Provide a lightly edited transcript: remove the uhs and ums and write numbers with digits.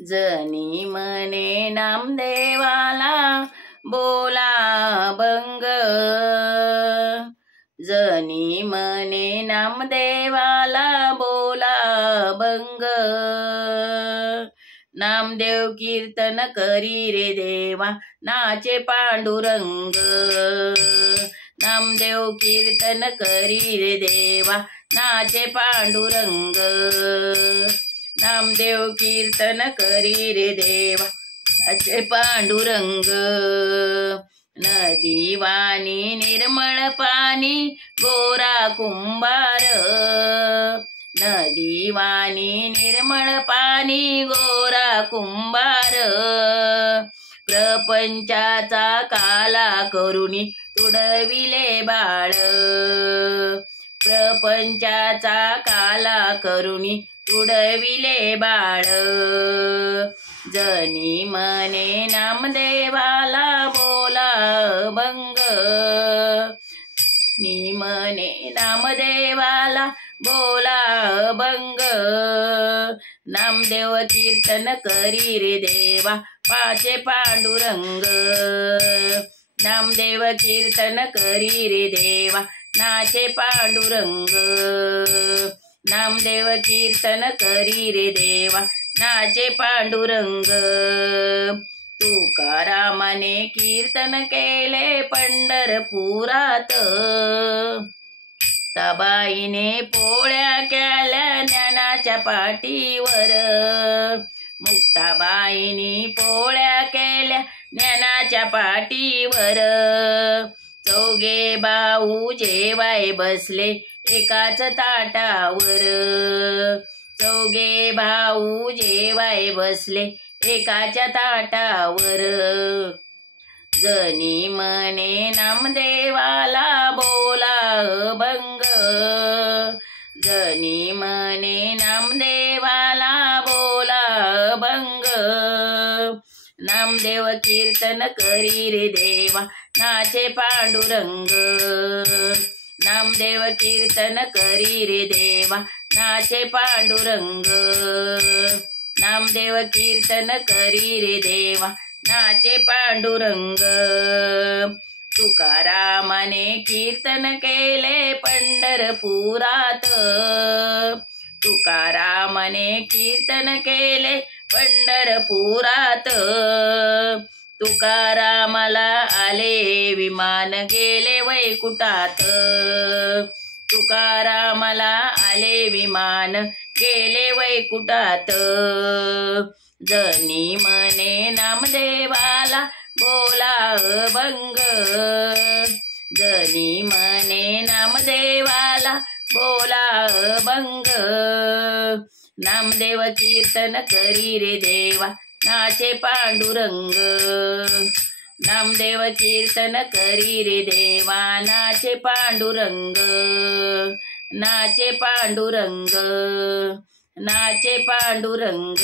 जनी मने नामदेवाला बोला भंग, जनी मने नामदेवाला बोला भंग। नामदेव कीर्तन करी रे देवा, नाचे पांडुरंग। नामदेव कीर्तन करी रे देवा, नाचे पांडुरंग। नामदेव कीर्तन करी रे देवा, नाचे पांडुरंग। नदी वाणी निर्मळ पाणी गोरा कुंभार, नदी वाणी निर्मळ पाणी गोरा कुंभार। प्रपंचाचा काला करुणी तुडविले बाळ, प्रपंचाचा काला करुणी तुडविले बाळ। जनी मने नामदेवाला बोला भंग, मी मने नामदेवाला बोला भंग। नामदेव कीर्तन करी रे देवा, पाचे पांडुरंग। नामदेव कीर्तन करी रे देवा, नाचे पांडुरंग। नामदेव कीर्तन करी रे देवा, नाचे पांडुरंग। तुकारामाने कीर्तन केले पंढरपुरात, मुक्ताबाईने पोळ्या केल्या ज्ञानाच्या पाठीवर। मुक्ताबाईने पोळ्या केल्या ज्ञानाच्या पाठीवर। चौघे भाऊ जेवाय बसले एकाच ताटावर, चौघे भाऊ जेवाय बसले एकाच्या ताटावर। जनी मने नामदेवाला बोला भंग, जनी मने नामदेवाला बोला भंग। नामदेव कीर्तन करी रे देवा, नाचे पांडुरंग। नामदेव कीर्तन करी रे देवा, नाचे पांडुरंग। नामदेव कीर्तन करी रे देवा, नाचे पांडुरंग। तुकारामाने कीर्तन केले पंढरपुरात, तुकारामाने कीर्तन केले पंढरपुरात। तुकारामाला आले विमान गेले वैकुंठात, तुकारामाला आले विमान गेले वैकुंठात। जनी मने नामदेवाला बोला भंग, जनी मने नामदेवाला बोला भंग। नामदेव कीर्तन करी रे देवा, नाचे पांडुरंग। नामदेव कीर्तन करी रे देवा, नाचे पांडुरंग। नाचे पांडुरंग, नाचे पांडुरंग।